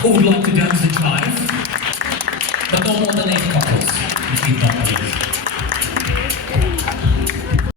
who would like to dance the jive, but no more than 8 couples, if you don't please.